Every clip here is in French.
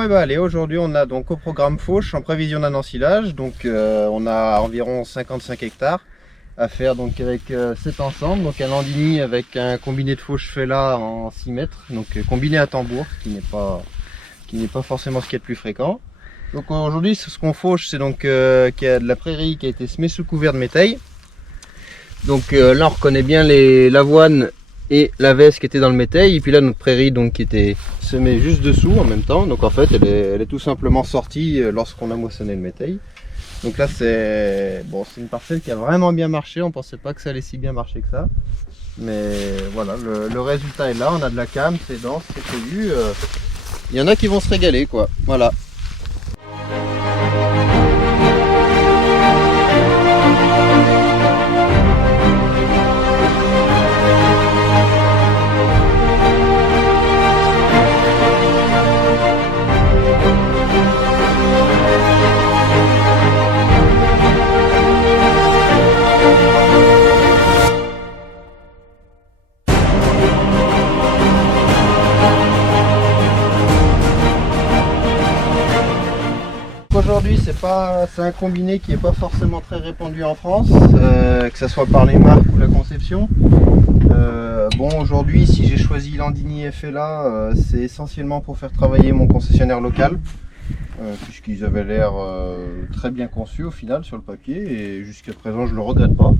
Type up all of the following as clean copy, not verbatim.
Bon, et ben allez, aujourd'hui on a donc au programme fauche en prévision d'un ensilage. Donc on a environ 55 hectares à faire donc avec cet ensemble. Donc un landini avec un combiné de fauche Fella en 6 mètres, donc combiné à tambour, qui n'est pas forcément ce qu'il y a de plus fréquent. Donc aujourd'hui ce qu'on fauche, c'est donc qu'il y a de la prairie qui a été semée sous couvert de métail. Donc là on reconnaît bien l'avoine et la veste qui était dans le métail, et puis là notre prairie donc qui était semée juste dessous en même temps. Donc en fait elle est tout simplement sortie lorsqu'on a moissonné le métail. Donc là c'est une parcelle qui a vraiment bien marché, on pensait pas que ça allait si bien marcher que ça. Mais voilà, le résultat est là, on a de la came, c'est dense, c'est feuillu. Il y en a qui vont se régaler quoi, voilà. Aujourd'hui c'est un combiné qui n'est pas forcément très répandu en France, que ce soit par les marques ou la conception. Aujourd'hui si j'ai choisi Landini et Fella, c'est essentiellement pour faire travailler mon concessionnaire local, puisqu'ils avaient l'air très bien conçus au final sur le papier, et jusqu'à présent je ne le regrette pas.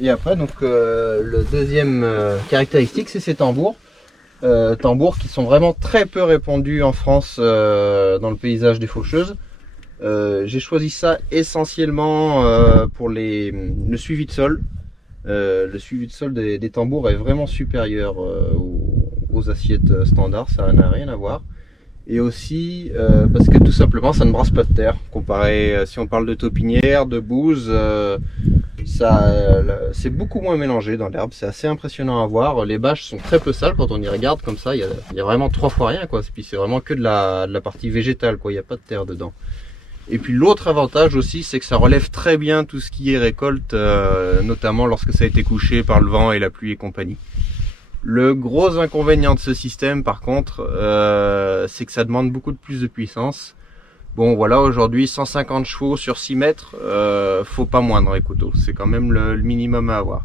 Et après donc le deuxième caractéristique, c'est ces tambours. Tambours qui sont vraiment très peu répandus en France dans le paysage des faucheuses. J'ai choisi ça essentiellement pour le suivi de sol. Le suivi de sol des tambours est vraiment supérieur aux assiettes standards, ça n'a rien à voir. Et aussi parce que tout simplement ça ne brasse pas de terre. Comparé, si on parle de taupinière, de bouse, c'est beaucoup moins mélangé dans l'herbe, c'est assez impressionnant à voir. Les bâches sont très peu sales quand on y regarde comme ça, il y a vraiment 3 fois rien quoi. Puis c'est vraiment que de la partie végétale quoi, il n'y a pas de terre dedans. Et puis l'autre avantage aussi, c'est que ça relève très bien tout ce qui est récolte, notamment lorsque ça a été couché par le vent et la pluie et compagnie. Le gros inconvénient de ce système par contre, c'est que ça demande beaucoup plus de puissance. Bon voilà, aujourd'hui 150 chevaux sur 6 mètres, faut pas moins dans les couteaux, c'est quand même le minimum à avoir.